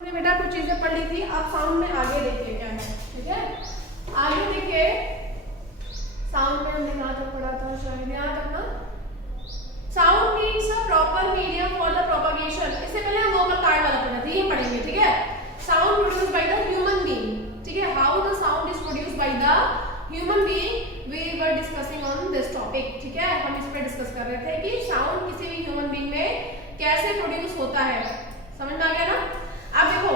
हमने बेटा कुछ चीजें पढ़ ली थी। अब साउंड में आगे देखिए क्या है, ठीक है। आगे देखिए साउंड में हमने यहाँ तक पढ़ा था, शायद यहाँ तक ना। Sound needs a proper medium for the propagation. इससे पहले हम वोकल कार्ड वाला पढ़ा था, ये पढ़ेंगे, ठीक है। Sound produced by the human being, ठीक है। How the sound is produced by the human being, we were discussing on this topic, ठीक है। हम इस पर डिस्कस कर रहे थे कि साउंड किसी भी ह्यूमन बीइंग में कैसे प्रोड्यूस होता है। समझ में आ गया ना। अब देखो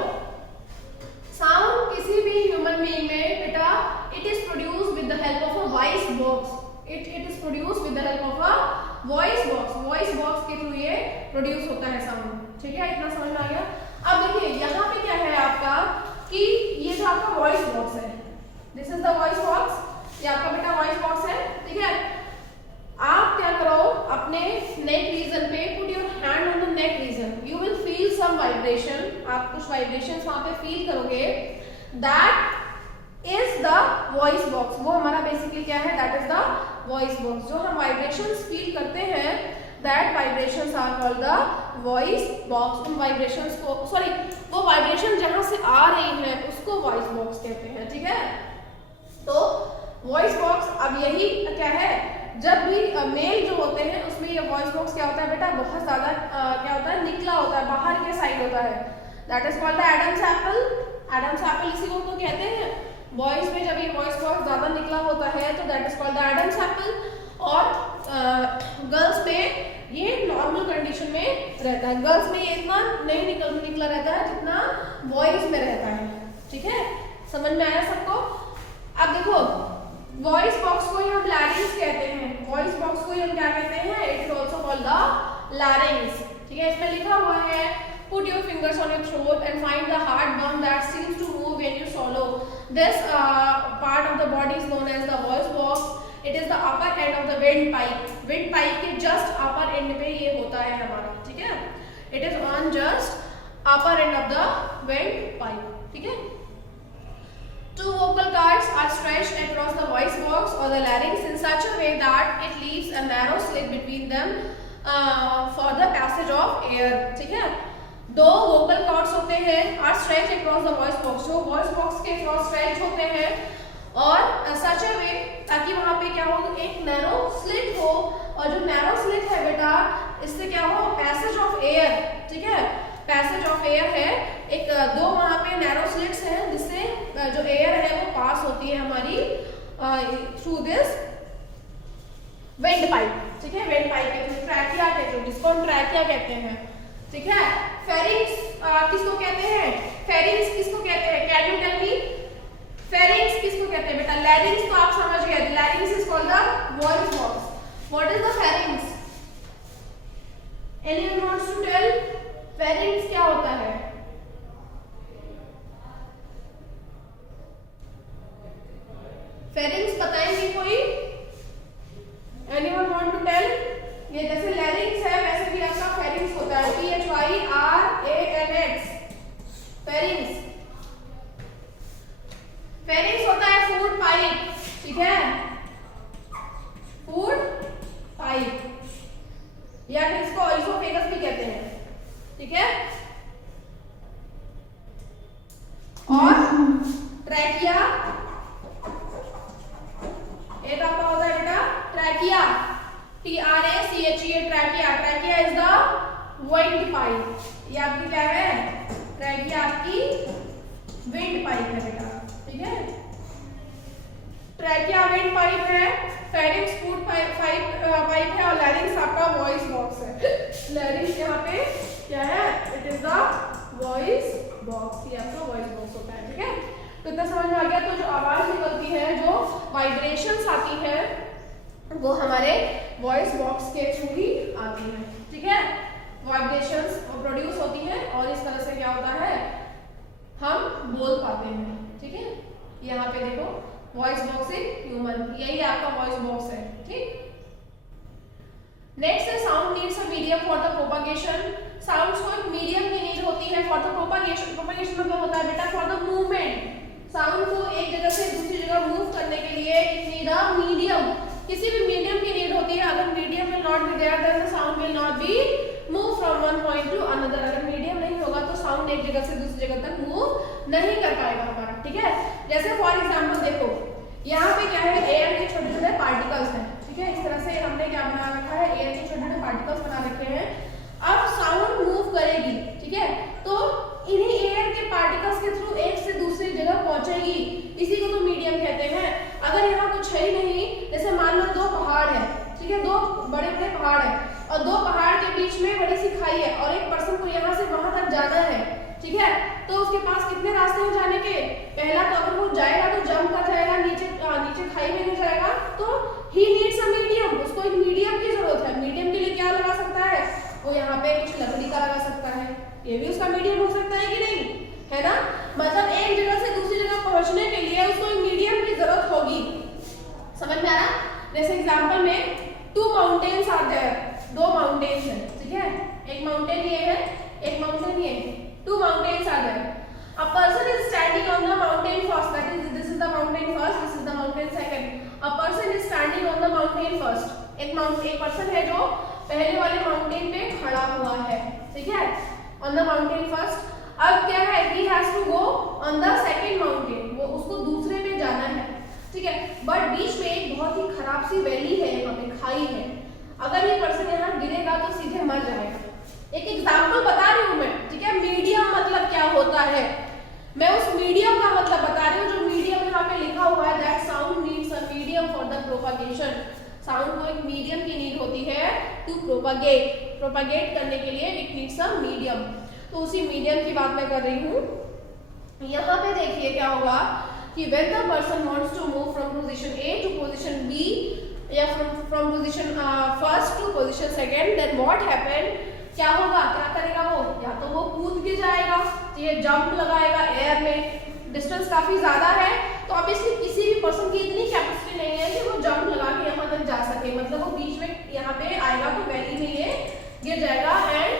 साउंड किसी भी ह्यूमन बीइंग में बेटा it is produced with the help of a voice box. It is produced with the help of a voice box. Voice box के थ्रू ये प्रोड्यूस होता है साउंड, ठीक है। इतना समझ में आ गया। अब देखिए यहाँ पे क्या है आपका कि ये जो आपका वॉइस बॉक्स है, this is the voice box. ये आपका बेटा वॉइस बॉक्स है, ठीक है। आप क्या करो अपने नेक रीजन पे, put your hand on the neck region, you will feel some vibration. आप कुछ वाइब्रेशंस वहां पे फील करोगे। That is the voice box. वो हमारा बेसिकली क्या है, that is the voice box. जो हम वाइब्रेशंस फील करते हैं that vibrations are called the voice box. उन वाइब्रेशंस को वो वाइब्रेशन जहां से आ रही है उसको वॉइस बॉक्स कहते हैं, ठीक है। तो वॉइस बॉक्स अब यही क्या है, जब भी मेल जो होते हैं उसमें ये वॉइस बॉक्स क्या होता है बेटा, बहुत ज्यादा क्या होता है, निकला होता है, बाहर के साइड होता है। That is called the Adam's apple. Adam's apple इसी को तो कहते हैं। वॉइस में जब ये वॉइस बॉक्स ज्यादा निकला होता है तो that is called the Adam's apple. और गर्ल्स में ये नॉर्मल कंडीशन में रहता है। गर्ल्स में ये इतना नहीं निकला रहता है जितना बॉयज में रहता है, ठीक है। समझ में आया सबको। अब देखो वॉइस बॉक्स को ही हम लैरिंग्स कहते हैं। वॉइस बॉक्स को ही हम क्या कहते हैं, it is also called the larynx, ठीक है। इसमें लिखा हुआ है put your fingers on your throat and find the heart burn that seems to move when you swallow. This part of the body is known as the voice box. It is the upper end of the windpipe. Windpipe के just upper end पे ये होता है हमारा, ठीक है। It is on just upper end of the windpipe, ठीक है। Two vocal cords are stretched across the voice box or the larynx in such a way that it leaves a narrow slit between them for the passage of air, ठीक है। दो vocal cords होते हैं are stretched across the voice box, जो voice box के cross stretch होते हैं और such a way ताकि वहां पे क्या हो, एक narrow slit हो। और जो narrow slit है बेटा इससे क्या हो, passage of air, ठीक है। पैसेज ऑफ एयर है, एक दो वहां पे नैरो स्लिट्स हैं जिससे जो एयर है वो पास होती है हमारी थ्रू दिस विंड पाइप, ठीक है। विंड पाइप के थ्रू ट्रैकिया कहते हैं, जिसको हम ट्रैकिया कहते हैं, ठीक है। फेरिंग्स किसको कहते हैं, फेरिंग्स किसको कहते हैं, can you tell me pharynx किसको कहते हैं बेटा। लैरिंग्स तो आप समझ गए, larynx is called the voice box. What is the pharynx, anyone wants to tell pharynx क्या होता है। फेरिंग्स बताएंगे कोई, एनीवन वांट टू टेल। ये जैसे लैरिंग्स है वैसे भी आपका फेरिंग्स होता है, PHYRANX फेरिंग्स। फेरिंग्स होता है फूड पाइप, ठीक है, फूड पाइप, या फिर इसको इसोफेगस भी कहते हैं, ठीक है। और ट्रैकिया एक आपका होता है बेटा trachea, TRACHEA trachea. Trachea is the wind pipe. ये आपकी क्या है, ट्रैकिया आपकी विंड पाइप है बेटा, ठीक है। ट्रैकिया विंड पाइप है, फेरिंग्स फूड पाइप है और लैरिंग्स आपका वॉइस बॉक्स है। लैरिंग्स यहाँ पे क्या है, it is the voice box. ये आपका वॉइस बॉक्स होता है, ठीक है। तो इतना समझ में आ गया। तो जो आवाज निकलती है, जो वाइब्रेशंस आती है वो हमारे वॉइस बॉक्स के थ्रू ही आती है, ठीक है। वाइब्रेशंस प्रोड्यूस होती है और इस तरह से क्या होता है, हम बोल पाते हैं, ठीक है। यहाँ पे देखो वॉइस बॉक्स इन ह्यूमन, यही आपका वॉइस बॉक्स है, ठीक। नेक्स्ट है sound needs a medium for the propagation. Sounds को एक मीडियम की नीड होती है फॉर द प्रोपगेशन। प्रोपगेशन मतलब होता है बेटा फॉर द मूवमेंट। साउंड को एक जगह से दूसरी जगह मूव करने के लिए इट नीड अ मीडियम। किसी भी मीडियम की नीड होती है। अगर medium will not be there then the sound will not be move from one point to another. अगर मीडियम नहीं होगा तो साउंड एक जगह से दूसरी जगह तक मूव नहीं कर पाएगा हमारा, ठीक है। जैसे फॉर एग्जांपल देखो यहाँ पे क्या है, एयर के छोटे छोटे पार्टिकल्स हैं, ठीक है। इस तरह से हमने क्या बना रखा है, एयर के छोटे छोटे पार्टिकल्स बना रखे हैं। अब साउंड मूव करेगी, ठीक है, तो इन्हीं एयर के पार्टिकल्स के थ्रू एक से दूसरी जगह पहुंचेगी, इसी को तो मीडियम कहते हैं। अगर यहाँ कुछ है ही नहीं, जैसे मान लो दो पहाड़ है, ठीक है, दो बड़े बड़े पहाड़ है और दो पहाड़ के बीच में बड़ी सी खाई है और एक पर्सन को यहाँ से वहां तक जाना है, ठीक है, तो उसके पास कितने रास्ते हैं जाने के। पहला तो अगर वो जाएगा तो जंप कर जाएगा, नीचे खाई में नहीं जाएगा, तो ही नीड्स अ मीडियम, उसको एक मीडियम की जरूरत है। मीडियम के लिए क्या लगा सकता है वो, यहाँ पे कुछ लकड़ी का लगा सकता है, ये भी उसका मीडियम हो सकता है कि नहीं, है ना। मतलब एक जगह से दूसरी जगह पहुंचने के लिए उसको एक मीडियम की जरूरत होगी, समझ में आ रहा। जैसे एग्जांपल में टू माउंटेन्स आर देयर, दो माउंटेन्स हैं, ठीक है, एक माउंटेन ये है, एक माउंटेन ये है, two mountains are there. A person is standing on the mountain first, that is this is the mountain first, this is the mountain second. A person is standing on the mountain first. एक person है जो पहले वाले mountain पे खड़ा हुआ है, ठीक है, on the mountain first. अब क्या है, he has to go on the second mountain, वो उसको दूसरे पे जाना है, ठीक है, बट बीच में एक बहुत ही खराब सी वैली है, यहाँ पे खाई है। अगर ये पर्सन यहाँ गिरेगा तो सीधे मर जाएगा। एक एग्जाम्पल बता रही हूँ मैं, ठीक है। मीडियम मतलब क्या होता है, मैं उस मीडियम का मतलब बता रही हूँ। जो मीडियम यहाँ पे लिखा हुआ है, that sound needs a medium for the propagation. Sound को एक मीडियम की नीड होती है टू प्रोपागेट, प्रोपागेट करने के लिए इट नीड्स अ मीडियम। तो उसी मीडियम की बात मैं कर रही हूँ। यहाँ पे देखिए क्या होगा कि when the person wants to move from position A to position B या from position first to position second, then what happen, क्या होगा, क्या करेगा वो, या तो वो कूद के जाएगा, ये जंप लगाएगा एयर में, डिस्टेंस काफी ज्यादा है तो ऑब्वियसली किसी भी पर्सन की इतनी कैपेसिटी नहीं है कि वो जंप लगा के यहाँ तक जा सके। मतलब वो बीच में यहाँ पे आएगा तो वैली में ये गिर जाएगा and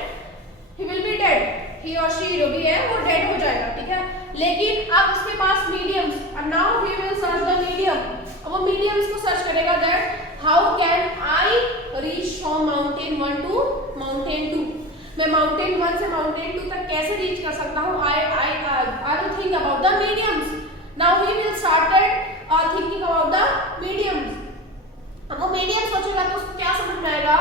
he will be dead, he और शी जो भी है वो डेड हो जाएगा, ठीक है। लेकिन अब उसके पास mediums, and now he will search the medium. अब वो मीडियम्स को सर्च करेगा, that how can I reach from mountain 1 to mountain 2। मैं माउंटेन 1 से माउंटेन 2 तक कैसे रीच कर सकता हूँ। I will think about the mediums. Now he will started thinking about the mediums. अब वो मीडियम सोचेगा तो उसको क्या समझ में आएगा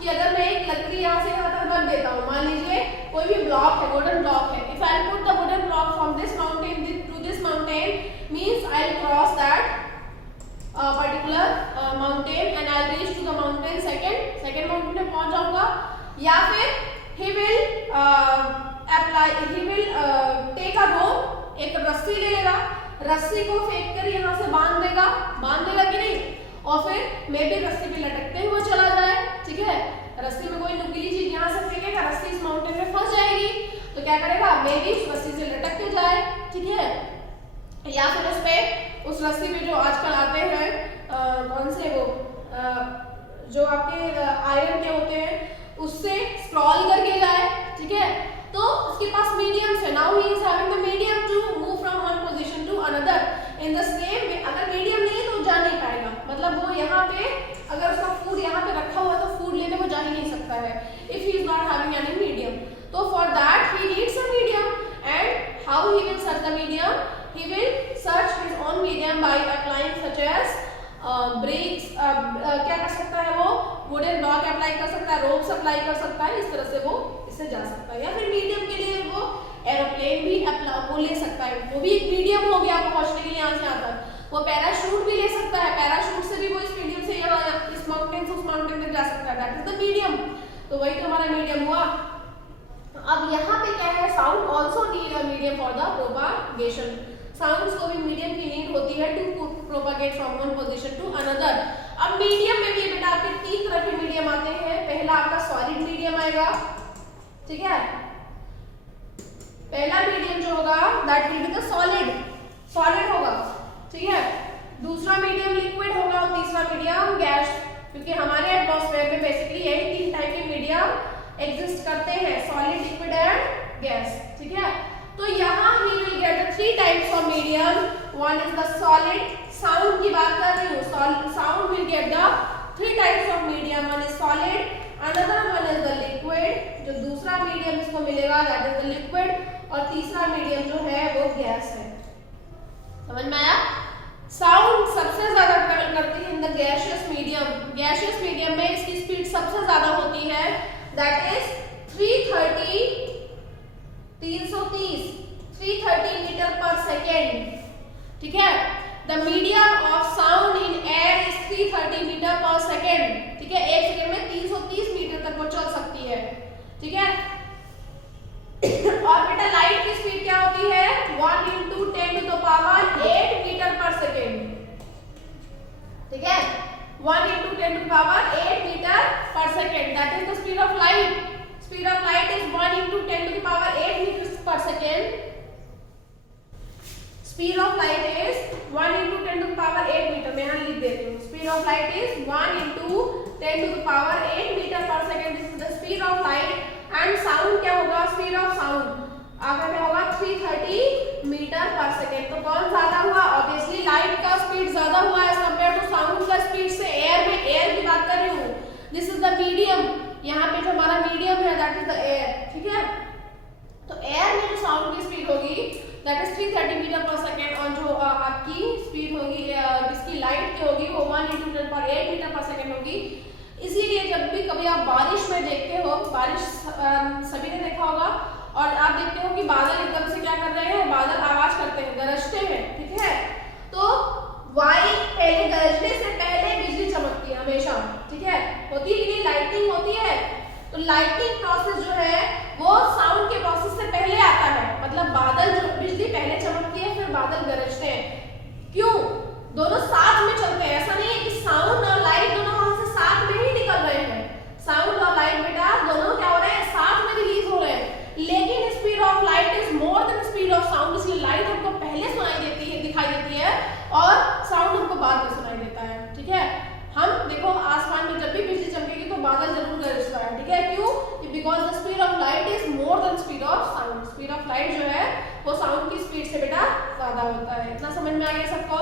कि अगर मैं एक लकड़ी यहाँ से यहाँ तक रख देता हूँ, मान लीजिए कोई भी ब्लॉक है, वुडन ब्लॉक है, if I put the wooden block from this mountain to this mountain, means I'll cross that particular mountain and I'll reach to the mountain second mountain पे पहुँच जाऊँगा। या फिर he will take a rope, एक रस्सी ले लेगा, रस्सी को फेंक कर यहाँ से बांध देगा कि नहीं, और फिर मे भी रस्सी पे लटकते हुए चला जाए, ठीक है। रस्सी में कोई नुकीली चीज यहाँ से फेंकेगा, रस्सी इस माउंटेन में फंस जाएगी, तो क्या करेगा, मे भी उस रस्सी से लटक के जाए, ठीक है। या फिर उस रस्सी पे जो आजकल आते हैं कौन से वो जो आपके आयरन के होते हैं, उससे स्क्रॉल करके जाए, ठीक है। तो उसके पास मीडियम्स है। Now he is having the medium to move from one position to another in the same way. अगर मीडियम नहीं तो जा नहीं पाएगा, मतलब वो यहाँ पे अगर उसका फूड यहाँ पे रखा हुआ है तो फूड लेने को जा ही नहीं सकता है, if he is not having any medium. तो for that he needs a medium, and how he will search the medium, he will search his own medium by applying such as bricks, क्या कर सकता है वो, wooden block apply कर सकता है, ropes apply कर सकता है, इस तरह से वो इससे जा सकता है। या फिर मीडियम के लिए वो एरोप्लेन भी वो ले सकता है, वो भी एक मीडियम हो गया पहुंचने के लिए यहाँ से यहाँ तक। वो पैराशूट भी ले सकता है, पैराशूट से भी वो इस मीडियम से यहाँ इस माउंटेन से उस माउंटेन तक जा सकता है, दैट इज द मीडियम। तो वही तो हमारा मीडियम हुआ। अब यहाँ पे क्या है, sound also need a medium for the propagation. Sounds को भी मीडियम की नीड होती है to propagate from one position to another. अब मीडियम में भी बेटा आपके 3 तरह के मीडियम आते हैं। पहला आपका सॉलिड मीडियम आएगा, ठीक है, पहला मीडियम जो होगा that will be the solid होगा, ठीक है। दूसरा मीडियम लिक्विड होगा और तीसरा मीडियम गैस, क्योंकि हमारे एटमॉस्फेयर में बेसिकली यही 3 टाइप के मीडियम एग्जिस्ट करते हैं, सॉलिड, लिक्विड एंड गैस, ठीक है। तो यहाँ he will get the 3 types of medium. One is the solid, sound की बात कर रही हूँ, sound will get the 3 types of medium, one is solid, another one is the liquid, जो दूसरा मीडियम इसको मिलेगा दैट इज द लिक्विड, और तीसरा मीडियम जो है वो गैस है। समझ में आया? साउंड सबसे ज्यादा ट्रेवल करती है in the gaseous medium. Gaseous medium में इसकी स्पीड सबसे ज्यादा होती है that is 330 metre per second. ठीक है, the medium of sound in air is 330 metre per second. ठीक है, एक सेकेंड में 330 मीटर तक वो चल सकती है। ठीक है, और बेटा लाइट की स्पीड क्या होती है? 1 × 10⁸ मीटर पर सेकेंड। ठीक है, 1 × 10⁸ metre per second, that is the speed of light. Speed of light is 1 × 10⁸ metre per second. Speed of light is 1 × 10⁸ metre. मैं यहाँ लिख देती हूँ, speed of light is 1 × 10⁸ metre per second. This is the speed of light. And sound क्या होगा? Speed of sound आपका क्या होगा? 330 मीटर पर सेकेंड। तो कौन ज्यादा हुआ? ऑब्वियसली लाइट का स्पीड ज्यादा हुआ एज कंपेयर टू साउंड का स्पीड से। एयर में, एयर की बात कर रही हूँ, दिस इज द मीडियम। यहाँ पे जो हमारा मीडियम है दैट इज द एयर। ठीक है, तो एयर में जो साउंड की स्पीड होगी that is 330 metre per second, और जो आपकी स्पीड होगी जिसकी लाइट की होगी वो 1 × 10⁸ मीटर पर सेकेंड होगी। इसीलिए जब भी कभी आप बारिश में देखते हो, बारिश सभी ने देखा होगा, और आप देखते हो कि बादल एकदम से क्या कर रहे हैं? बादल आवाज करते हैं, गरजते हैं। ठीक है, तो वाई पहले गरजने से पहले बिजली चमकती है हमेशा। ठीक है, होती है कि नहीं? लाइटिंग होती है। तो लाइटिंग प्रोसेस जो है वो साउंड के प्रोसेस से पहले आता है। मतलब बादल जो बिजली पहले चमकती है, फिर बादल गरजते हैं। क्यों? दोनों साथ में चलते हैं। ऐसा नहीं है कि साउंड और लाइट दोनों वहां से साथ में ही निकल रहे हैं। साउंड और लाइट बेटा दोनों क्या हो रहे हैं? साथ में रिलीज हो रहे हैं। लेकिन speed of light is more than speed of sound. इसलिए लाइट हमको पहले सुनाई देती है, दिखाई देती है, और साउंड हमको बाद में सुनाई देता है। ठीक है, हम देखो आसमान में जब भी बिजली चमकेगी तो बादल जरूर गरजता है। ठीक है, क्यों? Because the speed of light is more than speed of sound. Speed of light जो है वो साउंड की स्पीड से बेटा ज्यादा होता है। इतना समझ में आ गया सबको?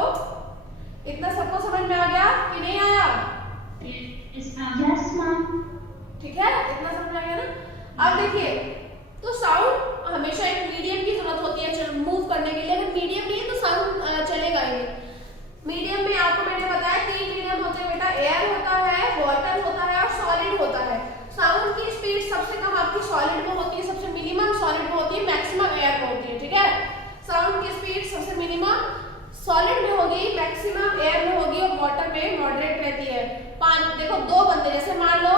इतना सबको समझ में आ गया कि नहीं आया? Yes ma'am. ठीक है, इतना समझ में आ गया ना? अब देखिए, तो साउंड हमेशा एक मीडियम की जरूरत होती है मूव करने के लिए। अगर मीडियम नहीं है तो साउंड चलेगा ही नहीं। मीडियम में आपको मैंने बताया 3 मीडियम होते हैं बेटा, एयर होता है, वाटर होता है, और सॉलिड होता है। साउंड की स्पीड सबसे कम आपकी सॉलिड में होती है, सबसे मिनिमम सॉलिड में होती है, मैक्सिमम एयर में होती है। ठीक है, साउंड की स्पीड सबसे मिनिमम सॉलिड में होगी, मैक्सिमम एयर में होगी, और वाटर में मॉडरेट रहती है। देखो, दो बंदे, जैसे मान लो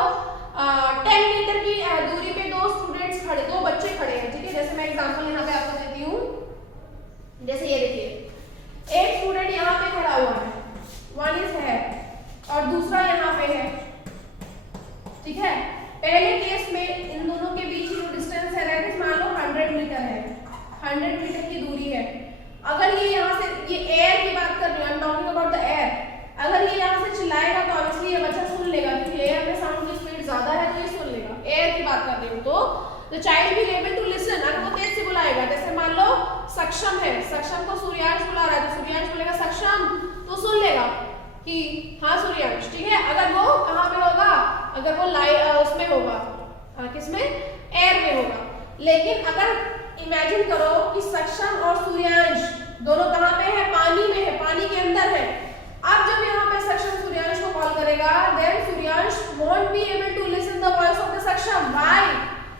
10 मीटर की दूरी पे दो स्टूडेंट्स खड़े, दो बच्चे खड़े हैं। ठीक है, जैसे मैं एग्जांपल यहाँ पे आपको देती हूँ। जैसे ये देखिए, एक स्टूडेंट यहाँ पे खड़ा हुआ है, वन इज है, और दूसरा यहाँ पे है। ठीक है, पहले केस में इन दोनों के बीच जो डिस्टेंस है दैट इज मान लो 100 मीटर है, 100 मीटर की दूरी है। अगर ये यहाँ से, ये एयर की बात कर रही हूँ, I am talking about the air. अगर ये यहाँ से चिल्लाएगा तो ऑब्वियसली ये बच्चा सुन लेगा, क्योंकि एयर में साउंड की स्पीड ज्यादा है तो ये सुन लेगा। एयर की बात कर रही हूँ, तो the child will able to listen. अगर वो तेज से बुलाएगा, जैसे मान लो सक्षम है, सक्षम को सूर्यांश बुला रहा है, तो सूर्यांश बोलेगा सक्षम, तो सुन लेगा कि हाँ सूर्यांश। ठीक है, अगर वो कहाँ पे होगा? अगर वो उसमें होगा, किसमें? एयर में होगा। लेकिन अगर इमेजिन करो कि सक्षम और सूर्यांश दोनों कहाँ पे है? पानी में है, पानी के अंदर है। अब जब यहाँ पे सक्षम सूर्यांश को कॉल करेगा, then Suryansh won't be able to listen the voice of the सक्षम। Why?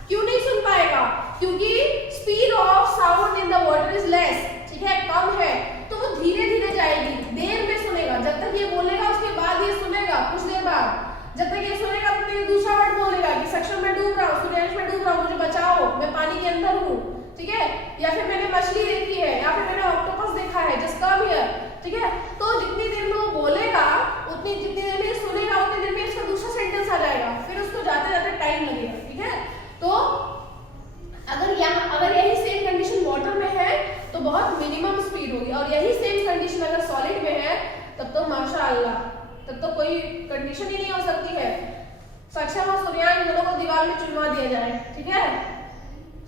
क्यों नहीं सुन पाएगा? क्योंकि speed of sound in the water is less. ठीक है, कम है, तो वो धीरे धीरे जाएगी, देर में सुनेगा। जब तक ये बोलेगा उसके बाद ये सुनेगा, कुछ देर बाद जब तक ये सुनेगा तो ये दूसरा वर्ड बोलेगा कि सक्षम मैं डूब रहा हूँ, सूर्यांश मैं डूब रहा हूँ, मुझे बचाओ, मैं पानी के अंदर हूँ। ठीक है, या फिर मैंने मछली देखी है, या फिर मैंने ऑक्टोपस देखा है, जस्ट कम हियर। ठीक है, तो जितनी देर में वो बोलेगा, जितनी देर में सुनेगा, उतनी देर में इसका दूसरा सेंटेंस आ जाएगा, फिर उसको जाते जाते टाइम लगेगा। ठीक है, तो अगर यही सेम कंडीशन वाटर में है तो बहुत मिनिमम स्पीड होगी, और यही सेम कंडीशन अगर सॉलिड में है तब तो माशाअल्लाह, तब तो कोई कंडीशन ही नहीं हो सकती है। सक्षम और सूर्यांश दोनों को दीवार में चुनवा दिया जाए। ठीक है,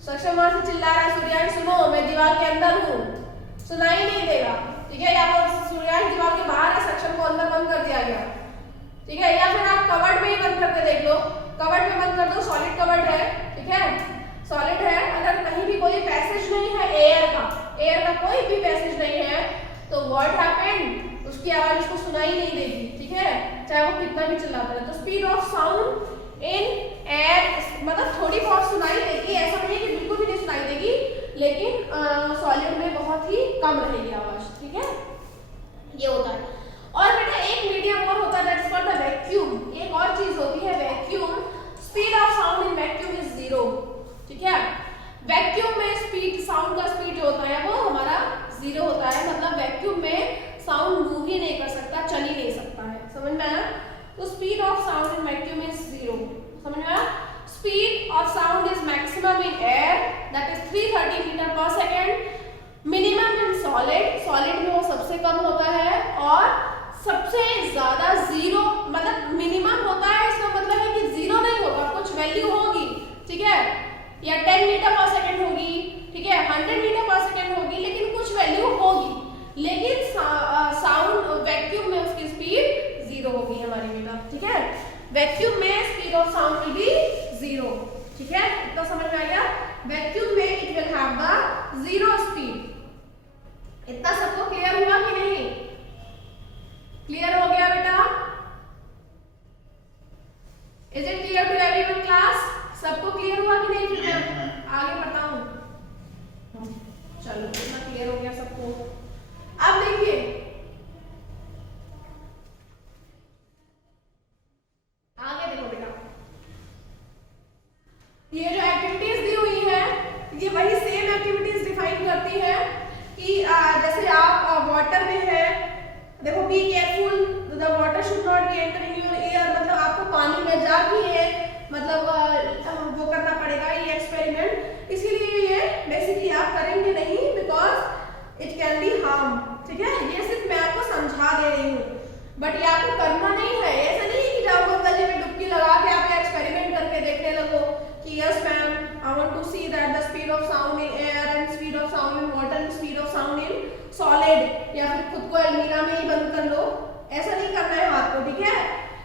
सक्षम वहां से चिल्ला रहा है, सूर्यांश सुनो मैं दीवार के अंदर हूँ, सुनाई नहीं देगा। ठीक है, या वो सूर्यांश दीवार के बाहर है, सक्षम को अंदर बंद कर दिया गया। ठीक है, या फिर आप कवर्ड में ही बंद करके देख लो, कवर्ड में बंद कर दो, सॉलिड कवर्ड है, ठीक है, सॉलिड है। अगर कहीं भी कोई पैसेज नहीं है एयर का कोई भी पैसेज नहीं है तो व्हाट हैपेंड, उसकी आवाज उसको सुनाई नहीं देगी, ठीक है, चाहे वो कितना भी चिल्लाता है। तो speed of sound in air मतलब थोड़ी बहुत सुनाई देगी, ऐसा नहीं है कि बिल्कुल भी नहीं सुनाई देगी, लेकिन सॉलिड में बहुत ही कम रहेगी आवाज, ठीक है, ये होता है। और बेटा एक मीडियम और होता है, दैट्स कॉल्ड द वैक्यूम। एक और चीज होती है vacuum. Speed of sound in vacuum is 0, ठीक है। वैक्यूम में स्पीड, साउंड का स्पीड जो होता है वो हमारा 0 होता है, मतलब वैक्यूम में साउंड मूव ही नहीं कर सकता, चल ही नहीं सकता है, समझ में आया। तो speed of sound in vacuum is 0, समझ में आया। Speed of sound is maximum in air, that is 330 metre per second. Minimum in solid में वो सबसे कम होता है, और सबसे ज्यादा 0 मतलब मिनिमम होता है, इसका मतलब है कि 0 नहीं होगा, कुछ वैल्यू होगी, ठीक है, या 10 मीटर पर सेकेंड होगी, ठीक है, 100 मीटर पर सेकेंड होगी, लेकिन कुछ वैल्यू होगी। लेकिन साउंड वैक्यूम में उसकी स्पीड 0 होगी हमारी बेटा, ठीक है। वैक्यूम में speed of sound will be 0, ठीक है, इतना समझ में आ गया। वैक्यूम में it will have the 0 speed. इतना सबको क्लियर हुआ कि नहीं? क्लियर हो गया बेटा? Is it clear to everyone class? सबको क्लियर हुआ कि नहीं? फिर मैं आगे बताऊं। चलो इतना क्लियर हो गया सबको। अब देखिए आगे देखो बेटा, ये जो एक्टिविटीज दी हुई है ये वही सेम एक्टिविटीज डिफाइन करती है कि जैसे आप वाटर में है, देखो be careful the water should not be entering your air, मतलब आपको पानी में जाके ये मतलब वो करना पड़ेगा ये एक्सपेरिमेंट, इसीलिए ये बेसिकली आप करेंगे नहीं because it can be harm, ठीक है। ये सिर्फ मैं आपको समझा दे रही हूँ, बट ये आपको करना नहीं है। ऐसा नहीं है कि जाओ गंगा में डुबकी लगा के आप एक्सपेरिमेंट करके देखने लगो कि yes ma'am I want to see that the speed of sound in air and speed of sound in water and speed of sound in solid, या फिर खुद को अलमीरा में ही बंद कर लो, ऐसा नहीं करना है हाथ को, ठीक है।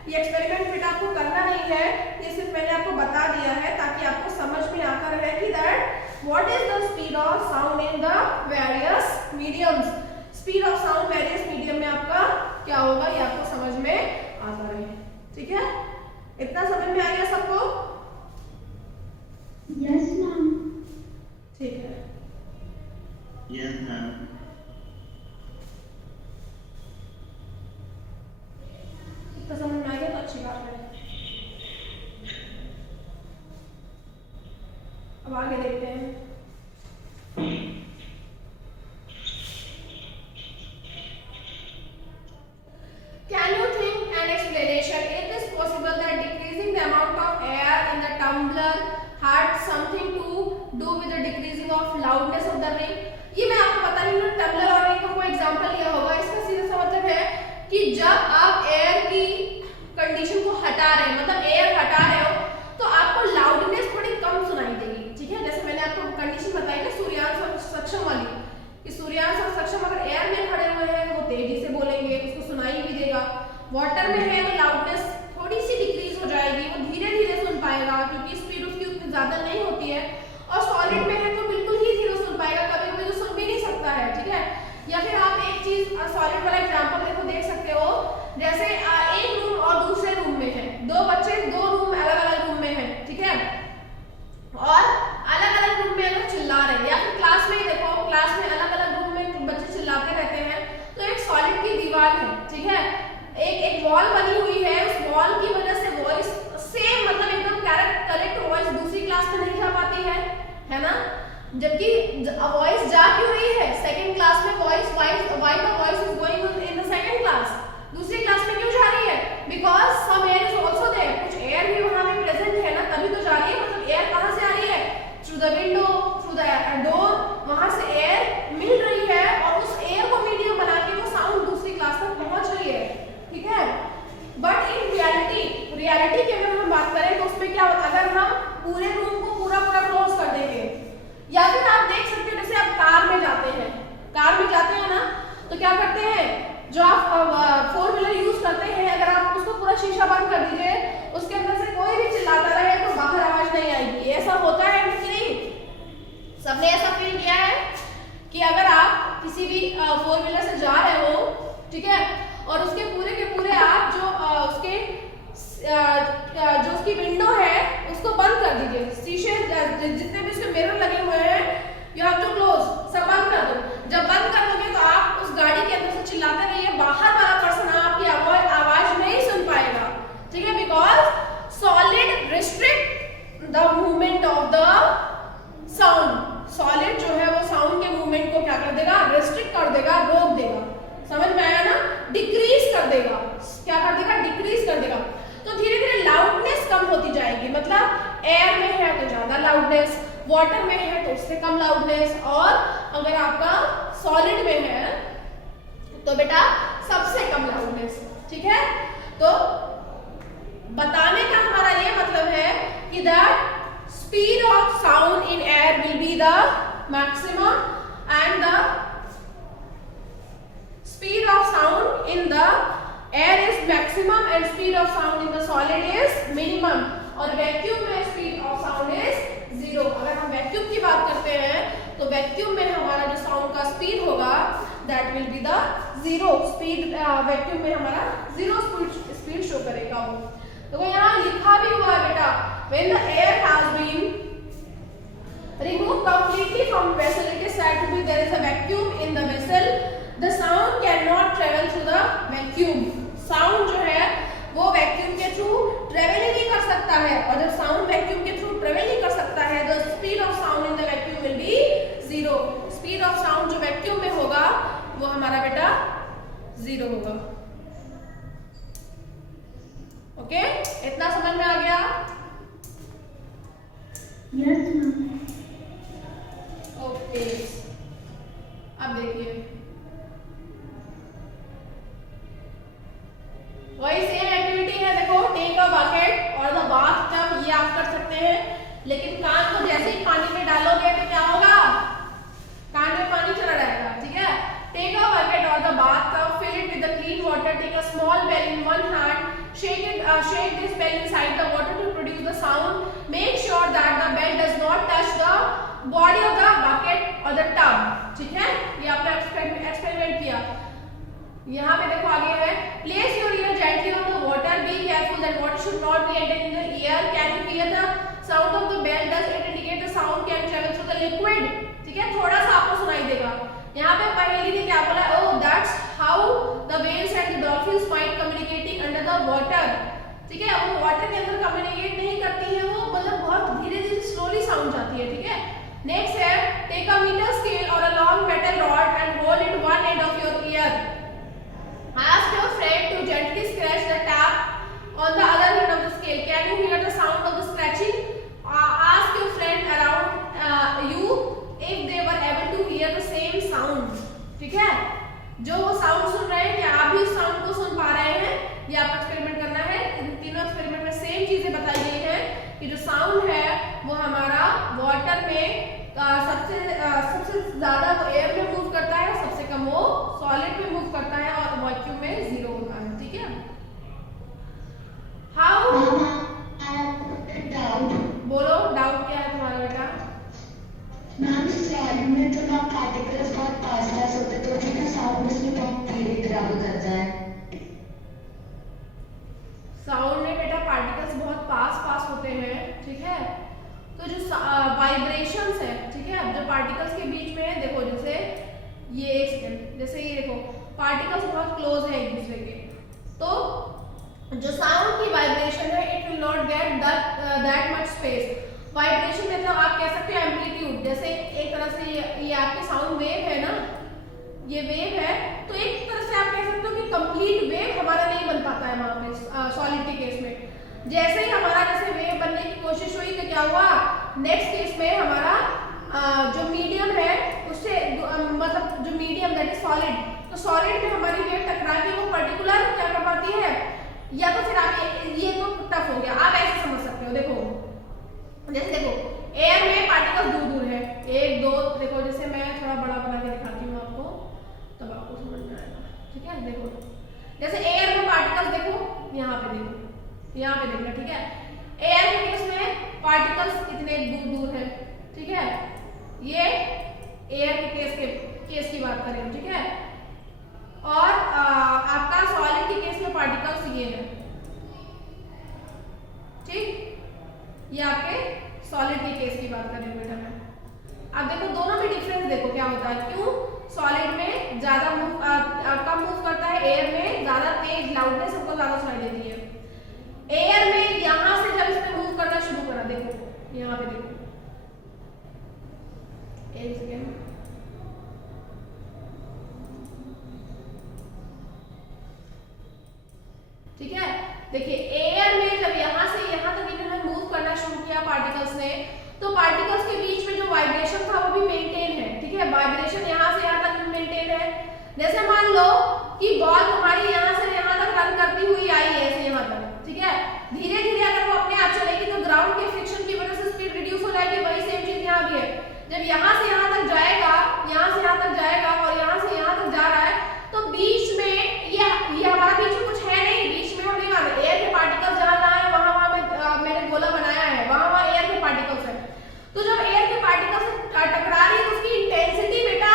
ये एक्सपेरिमेंट फिर आपको करना नहीं है, ये सिर्फ मैंने आपको बता दिया है ताकि आपको समझ में आता रहे कि that what is the speed of sound in the various mediums. Speed of sound various medium में आपका क्या होगा ये आपको समझ में आता रहे, ठीक है। इतना समझ में आ गया सबको? Yes ma'am. ठीक है, यस मैम। इतना समझ में आ गया तो अच्छी बात है। अब आगे देखते हैं। Can you think an explanation? It is possible that decreasing the amount of air in the tumbler had something to do with the decreasing of loudness of the ring. ये मैं आपको बता रही हूँ, टम्बलर और रिंग का कोई example लिया होगा। इसका सीधा सा मतलब है कि जब आप एयर की कंडीशन को हटा रहे हैं, मतलब एयर हटा रहे हो, तो आपको लाउडनेस थोड़ी कम सुनाई देगी, ठीक है। जैसे मैंने आपको कंडीशन बताई ना सूर्यांश और सक्षम वाली, कि सूर्यांश और सक्षम अगर एयर में खड़े हुए हैं वो तेजी से बोलेंगे, उसको सुनाई भी देगा। वाटर में है तो लाउडनेस थोड़ी सी डिक्रीज हो जाएगी, वो धीरे धीरे सुन पाएगा क्योंकि स्पीड उसकी उतनी ज्यादा नहीं होती है। और सॉलिड में है तो बिल्कुल ही धीरे सुन पाएगा, कभी कभी तो सुन भी नहीं सकता है, ठीक है। या फिर आप एक चीज सॉलिड वाला एग्जांपल देखो, देख सकते हो, जैसे एक रूम और दूसरे रूम में है, दो बच्चे दो रूम अलग अलग रूम में है, ठीक है, और अलग अलग रूम में अगर चिल्ला रहे हैं, या फिर क्लास में ही देखो, क्लास में अलग अलग रूम में बच्चे चिल्लाते रहते हैं, तो एक सॉलिड की दीवार है, ठीक है, एक वॉल बनी हुई है, उस वॉल की वजह से वॉइस सेम मतलब एकदम करेक्ट वॉइस दूसरी क्लास में नहीं जा पाती है ना। जबकि वॉइस जा क्यों रही है सेकंड क्लास में, voice why the voice is going in the second class, दूसरी क्लास में क्यों जा रही है? Because some air is also there, कुछ एयर भी वहां पे प्रेजेंट है ना, तभी तो जा रही है। मतलब एयर कहां से आ रही है? Through the window, through the door, वहां से एयर मिल रही है और उस एयर को मीडियम बना के वो साउंड दूसरी क्लास तक पहुंच रही है, ठीक है। बट इन रियलिटी की अगर हम बात करें तो उसमें क्या होता है, अगर हम पूरे रूम को पूरा क्लोज कर देंगे, या फिर आप देख सकते हो जैसे आप कार में जाते हैं ना, तो क्या करते हैं, जो आप 4 व्हीलर यूज करते हैं, अगर आप उसको पूरा शीशा बंद कर दीजिए, उसके अंदर से कोई कोई भी चिल्लाता रहे तो बाहर आवाज नहीं आएगी। ऐसा होता है कि नहीं? सबने ऐसा फील किया है कि अगर आप किसी भी 4 व्हीलर से जा रहे हो, ठीक है, और उसके पूरे के पूरे आप जो उसकी विंडो है उसको बंद कर दीजिए, शीशे जितने भी उसके मिरर लगे हुए हैं यू हैव टू क्लोज, सब बंद कर दो। जब बंद कर दोगे तो आप उस गाड़ी के अंदर से चिल्लाते रहिए, बाहर वाला पर्सन आपकी आवाज नहीं सुन पाएगा, ठीक है, because solid restrict the movement of the sound. Solid जो है वो साउंड के मूवमेंट को क्या कर देगा? रिस्ट्रिक्ट कर देगा, रोक देगा। समझ में आया ना? डिक्रीज कर देगा। क्या कर देगा? डिक्रीज कर देगा। तो धीरे धीरे लाउडनेस कम होती जाएगी, मतलब एयर में है तो ज्यादा लाउडनेस, वाटर में है तो उससे कम लाउडनेस, और अगर आपका सॉलिड में है तो बेटा सबसे कम लाउडनेस, ठीक है। तो बताने का हमारा ये मतलब है कि that speed of sound in air will be the maximum and the speed of sound in the air is maximum and speed of sound in the solid is minimum, और वैक्यूम में speed of sound is 0। अगर हम vacuum की बात करते हैं तो vacuum में हमारा जो साउंड का स्पीड होगा that will be the 0 speed, vacuum में हमारा 0 स्पीड शो करेगा वो। तो यहाँ लिखा भी हुआ है बेटा, when the air has been removed completely from vessel, it is said to be there is a vacuum in the vessel, the sound cannot travel through the vacuum। Sound जो है वो वैक्यूम के थ्रू ट्रेवल ही नहीं कर सकता है, और जब साउंड वैक्यूम के थ्रू ट्रेवल नहीं कर सकता है तो speed of sound in the vacuum will be 0। Speed of sound जो वैक्यूम में होगा वो हमारा बेटा 0 होगा। ओके, इतना समझ में आ गया? Yes, ma'am. ओके, अब देखिए वही सेम एक्टिविटी है। देखो, टेक अ बकेट और द बाथ टब, ये आप कर सकते हैं, लेकिन कान को जैसे ही पानी में डालोगे तो क्या होगा? कान में पानी चला जाएगा, ठीक है। टेक अ बकेट और the bath tub, fill it with the clean water, take a small bell in one hand, shake this bell inside the water to produce the sound, make sure that the bell does not touch the body of the bucket or the tub, ठीक है। ये आपने experiment किया। यहाँ पे देखो आगे है, place your ear gently on the water, be careful that water should not be entered in the ear, can you hear the sound of the bell, does it indicate the sound can travel through the liquid, ठीक है, थोड़ा सा आपको सुनाई देगा। यहाँ पे पहेली ने क्या बोला? oh that's how the whales and the dolphins might communicating under the water, ठीक है। वो वाटर के अंदर कम्युनिकेट नहीं करती है, वो मतलब बहुत धीरे धीरे स्लोली साउंड जाती है, ठीक है। नेक्स्ट है, टेक अ मीटर स्केल और a long metal rod and hold it one end of your year, ask your friend to gently scratch the tap on the other end of the scale, can you hear the sound of the scratching? Ask your friend around you if they were able to hear the same sound, ठीक है। जो वो sound सुन रहे हैं, क्या आप भी उस साउंड को सुन पा रहे हैं? ये आप एक्सपेरिमेंट करना है। इन तीनों एक्सपेरिमेंट में सेम चीजें बताई गई हैं कि जो साउंड है वो हमारा वाटर में सबसे ज्यादा वो एयर में मूव करता है, सबसे कम वो सॉलिड में मूव करता है, और वैक्यूम में 0 होता है, ठीक है। हाउ, बोलो डाउट क्या है तुम्हारा बेटा? मैम, सॉलिड में तो ना पार्टिकल्स बहुत पास होते तो ठीक है, साउंड इसमें बहुत धीरे ट्रैवल करता है। साउंड में बेटा पार्टिकल्स बहुत पास होते हैं, ठीक है। तो जो वाइब्रेशंस है, ठीक है, अब जो पार्टिकल्स के बीच में है, देखो जैसे ये एक सेकंड, जैसे ये देखो पार्टिकल्स बहुत क्लोज है एक दूसरे के, तो जो साउंड की वाइब्रेशन है it will not get that much space. Vibration मतलब आप कह सकते हो एम्पलीट्यूड, जैसे एक तरह से ये आपकी साउंड वेव है ना, ये वेव है, तो एक तरह से आप कह सकते हो कि कंप्लीट वेव हमारा नहीं बन पाता है वहां पे सॉलिड के केस में। जैसे ही हमारा जैसे वेव बनने की कोशिश हुई तो क्या हुआ? नेक्स्ट केस में हमारा जो मीडियम है उससे मतलब जो मीडियम दैट इज सॉलिड, तो सॉलिड में हमारी वेव टकरा के वो पर्टिकुलर क्या कर पाती है, या तो फिर आप ये तो टफ हो गया, आप ऐसे समझ सकते हो। देखो जैसे देखो एयर में पार्टिकल्स दूर दूर है, 1 2, देखो जैसे मैं थोड़ा बड़ा बना के दिखाती हूँ आपको तब आपको समझ में आएगा, ठीक है। देखो जैसे एयर में पार्टिकल्स देखो, यहाँ पे देखो, यहाँ पे देखना, ठीक है। एयर के केस में पार्टिकल्स कितने दूर दूर है, ठीक है, ये एयर के केस की बात करें, ठीक है। और आपका सॉलिड के केस में पार्टिकल्स ये है, ठीक, ये आपके सॉलिड के केस की बात करें बेटा मैं। अब देखो दोनों में डिफरेंस देखो क्या होता है, क्यों सॉलिड में ज्यादा कम मूव करता है, एयर में ज्यादा तेज लाउडनेस हमको ज्यादा सुनाई देती है। एयर में यहां से जब इसने मूव करना शुरू करा, देखो यहां पे देखो, एक सेकेंड, ठीक है, देखिए एयर में जब यहां से यहां तक इन्होंने मूव करना शुरू किया पार्टिकल्स ने, तो पार्टिकल्स के बीच में जो वाइब्रेशन था वो भी मेंटेन है, ठीक है, वाइब्रेशन यहां से यहां तक मेंटेन है। जैसे मान लो कि बॉल तुम्हारी यहां से यहां तक रन करती हुई आई है ऐसे यहां तक, ठीक है, धीरे धीरे अगर वो अपने आप चलेगी तो ग्राउंड के फ्रिक्शन की वजह से स्पीड रिड्यूस हो जाएगी, वही सेम चीज यहां भी है। जब यहां से यहां तक जाएगा, यहां से यहां तक जाएगा और यहां से यहां तक जा रहा है, तो बीच में ये हमारा बीच में कुछ है नहीं, बीच में हम नहीं माने, एयर के पार्टिकल्स जहां जहां है वहां वहां मैंने गोला बनाया है, वहां वहां एयर के पार्टिकल्स है। तो जब एयर के पार्टिकल्स टकरा रही है तो उसकी इंटेंसिटी बेटा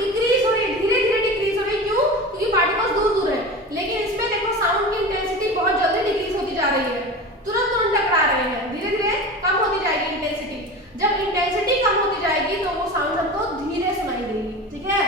डिक्रीज हो रही है, धीरे धीरे डिक्रीज हो रही है, क्यों, क्योंकि पार्टिकल्स दूर दूर है। लेकिन इसमें देखो साउंड की इंटेंसिटी बहुत जल्दी डिक्रीज होती जा रही है, तुरंत तुरंत टकरा रहे हैं, धीरे धीरे कम होती जाएगी इंटेंसिटी। जब इंटेंसिटी कम होती जाएगी तो वो साउंड हमको धीरे सुनाई देगी, ठीक है,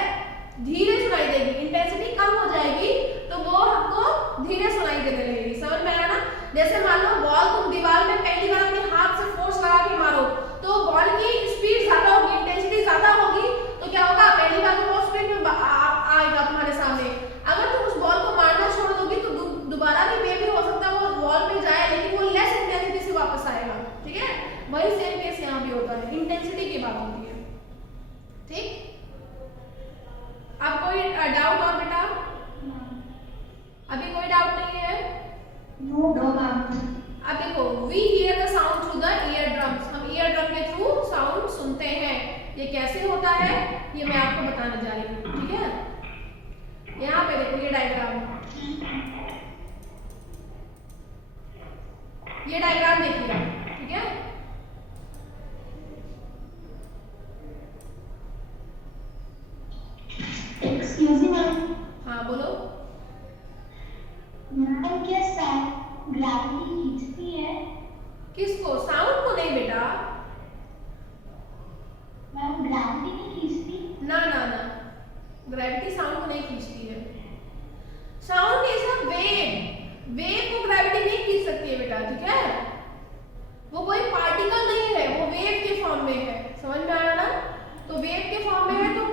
धीरे सुनाई देगी, इंटेंसिटी कम हो जाएगी तो वो हमको धीरे सुनाई देने लगेगी, समझ में आया ना। जैसे मान लो बॉल तुम दीवार में पहली बार अपने हाथ से फोर्स लगा के मारो तो बॉल की स्पीड ज्यादा होगी, इंटेंसिटी ज्यादा होगी, तो क्या होगा, पहली बार तो बहुत स्पीड में आएगा तुम्हारे सामने। अगर तुम उस बॉल को मारना छोड़ दोगी तो दोबारा भी मे भी हो सकता है वो बॉल पे जाए, लेकिन वो लेस इंटेंसिटी से वापस आएगा, ठीक है, वही सेम केस यहाँ भी होता है, इंटेंसिटी की बात होती है, ठीक। अब कोई डाउट और बेटा, अभी कोई डाउट नहीं है? No ma'am. अब देखो we hear the sound through the ear drums, हम ईयर ड्रम के थ्रू साउंड सुनते हैं। ये कैसे होता है ये मैं आपको बताने जा रही हूँ, ठीक है। यहाँ पे देखो ये डायग्राम देखिए, ठीक है, एक्सक्यूज मी मैम। हाँ बोलो। मैम क्या ग्रेविटी खींचती है? किसको, साउंड को? नहीं बेटा, मैम ग्रेविटी नहीं खींचती? ना ना ना, ग्रेविटी साउंड को नहीं खींचती है। Sound is a wave, wave को ग्रेविटी नहीं खींच सकती है बेटा, ठीक है, वो कोई पार्टिकल नहीं है, वो वेव के फॉर्म में है, समझ में आया ना। तो वेव के फॉर्म में है तो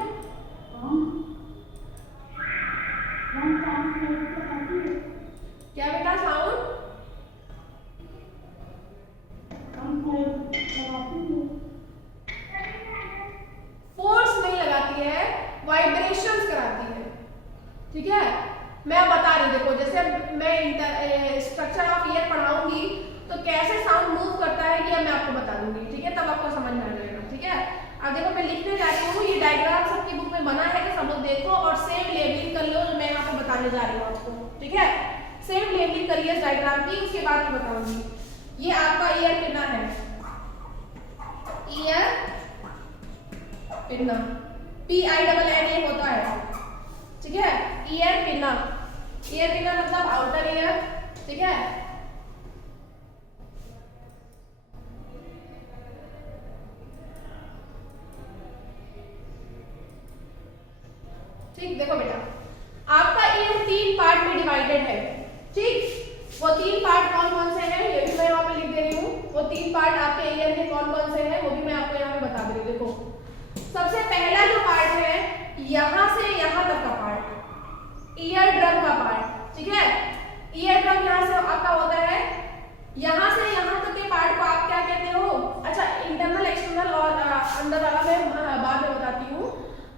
क्या बेटा, साउंड फोर्स नहीं लगाती है, वाइब्रेशंस कराती है, ठीक है। मैं अब बता रही हूँ, देखो जैसे मैं स्ट्रक्चर ऑफ ईयर पढ़ाऊंगी तो कैसे साउंड मूव करता है ये मैं आपको बता दूंगी, ठीक है, तब आपको समझ में आ जाएगा, ठीक है। अब देखो मैं लिखने जा रही हूँ, ये डायग्राम सबकी बुक में बना है, सब लोग देखो और सेम लेबलिंग कर लो जो मैं यहाँ पे बताने जा रही हूँ आपको, ठीक है। सेम लेबलिंग करिए इस डायग्राम की, उसके बाद मैं बताऊंगी। ये आपका ईयर पिना है, ईयर पिना, PINNA होता है, ठीक है, ईयर पिना। ईयर पिना मतलब आउटर ईयर, ठीक है। ठीक, देखो बेटा आपका ईयर 3 पार्ट में डिवाइडेड है, ठीक। वो 3 पार्ट कौन कौन से हैं ये भी मैं यहाँ पे लिख दे रही हूँ। वो 3 पार्ट आपके ईयर के कौन कौन से हैं वो भी मैं आपको यहाँ पे बता दे रही हूँ। देखो सबसे पहला जो पार्ट है यहाँ से यहाँ तक का पार्ट, ईयर ड्रम का पार्ट, ठीक है। ईयर ड्रम यहाँ से आपका होता है, यहाँ से यहाँ तक के पार्ट को आप क्या कहते हो? अच्छा, इंटरनल एक्सटर्नल और अंदर वाला मैं बाद में बताती हूँ।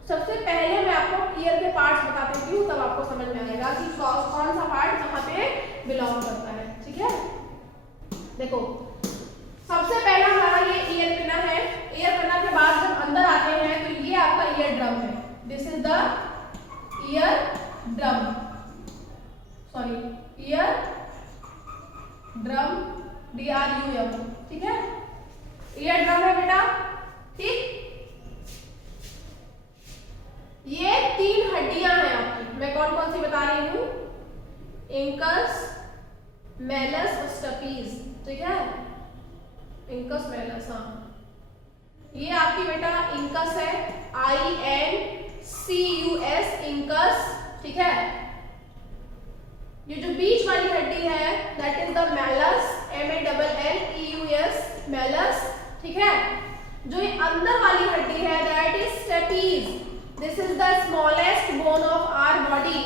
सबसे पहले मैं आपको ईयर के पार्ट्स बता देती हूँ, तब आपको समझ में आएगा कि कौन सा पार्ट कहाँ पे बिलोंग करता है, ठीक है। देखो सबसे पहला हमारा ये ईयर पिना है। ईयर पिना के बाद जब अंदर आते हैं तो ये आपका ईयर ड्रम है। This is the ear drum, sorry ear drum DRUM, ठीक है। ईयर ड्रम है बेटा, ठीक। ये 3 हड्डियां हैं आपकी, मैं कौन कौन सी बता रही हूं, इंकस, मैलस और स्टपीज, ठीक है। इंकस मैलस, हाँ ये आपकी बेटा इंकस है, INCUS, इंकस, ठीक है। ये जो बीच वाली हड्डी है that is the malleus, MALLEUS, malleus, ठीक है। जो ये अंदर वाली हड्डी है that is stapes, this is the smallest bone of our body.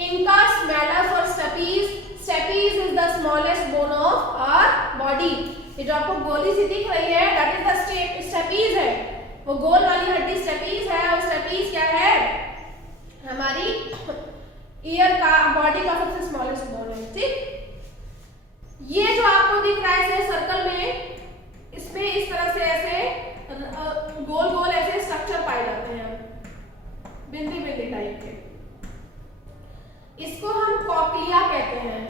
Incus, malleus और stapes, stapes is the smallest bone of our body. ये जो आपको गोली सी दिख रही है दैट इज द स्टेपीज है, वो गोल वाली हड्डी स्टेपीज है। और स्टेपीज क्या है, हमारी ईयर का, बॉडी का सबसे स्मॉलेस्ट बोन है, ठीक। ये जो आपको दिख रहा है ऐसे सर्कल में, इसमें इस तरह से ऐसे गोल गोल ऐसे स्ट्रक्चर पाए जाते हैं, बिंदी बिंदी टाइप के। इसको हम कॉक्लिया कहते हैं,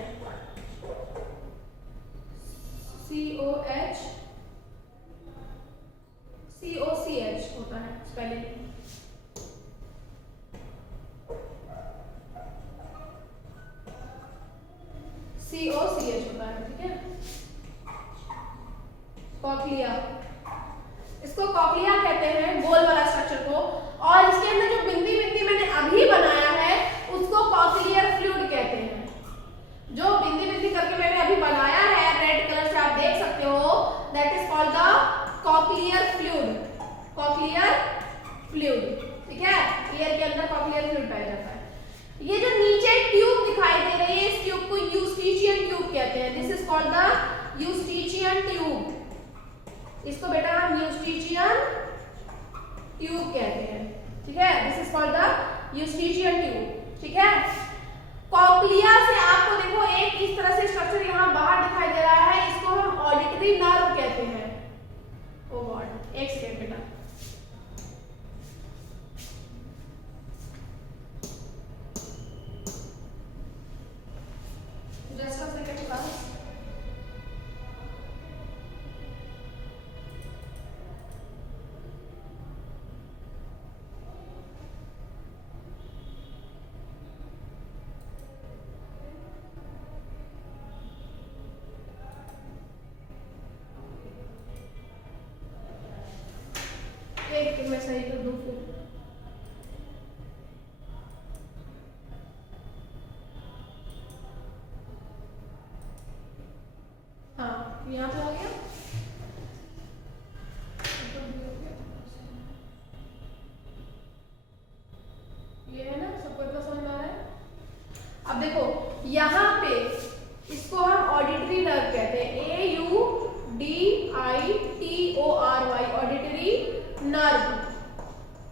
COCH होता है स्पेलिंग। COCH होता है, ठीक है। कॉक्लिया, इसको कॉक्लिया कहते हैं, गोल वाला स्ट्रक्चर को। और इसके अंदर जो बिंदी बिंदी मैंने अभी बनाया है उसको कॉक्लियर फ्लूइड कहते हैं। जो बिंदी बिंदी करके मैंने अभी बनाया है रेड कलर से आप देख सकते हो, that is called the cochlear fluid, cochlear fluid, ठीक है। ईयर के अंदर कॉक्लियर फ्लूइड पाया जाता है। ये जो नीचे ट्यूब दिखाई दे रही है, इस ट्यूब को यूस्टिचियन ट्यूब कहते हैं, this is called the Eustachian tube. इसको बेटा हम यूस्टिचियन ट्यूब कहते हैं, ठीक है। This is called the Eustachian tube, ठीक है। कॉक्लिया से आपको देखो एक इस तरह से स्ट्रक्चर यहाँ बाहर दिखाई दे रहा है, इसको हम ऑडिटरी नर्व कहते हैं। ओ गॉड, एक सेकंड बेटा, जस्ट अ सेकंड क्लास। एक मैं सही कर दूं फिर। हाँ यहाँ पे हो गया, ये है ना, सबको इतना समझ में आ रहा है। अब देखो यहाँ पे इसको हम ऑडिटरी नर्व कहते हैं, AUDITORY, ऑडिटरी नर्व,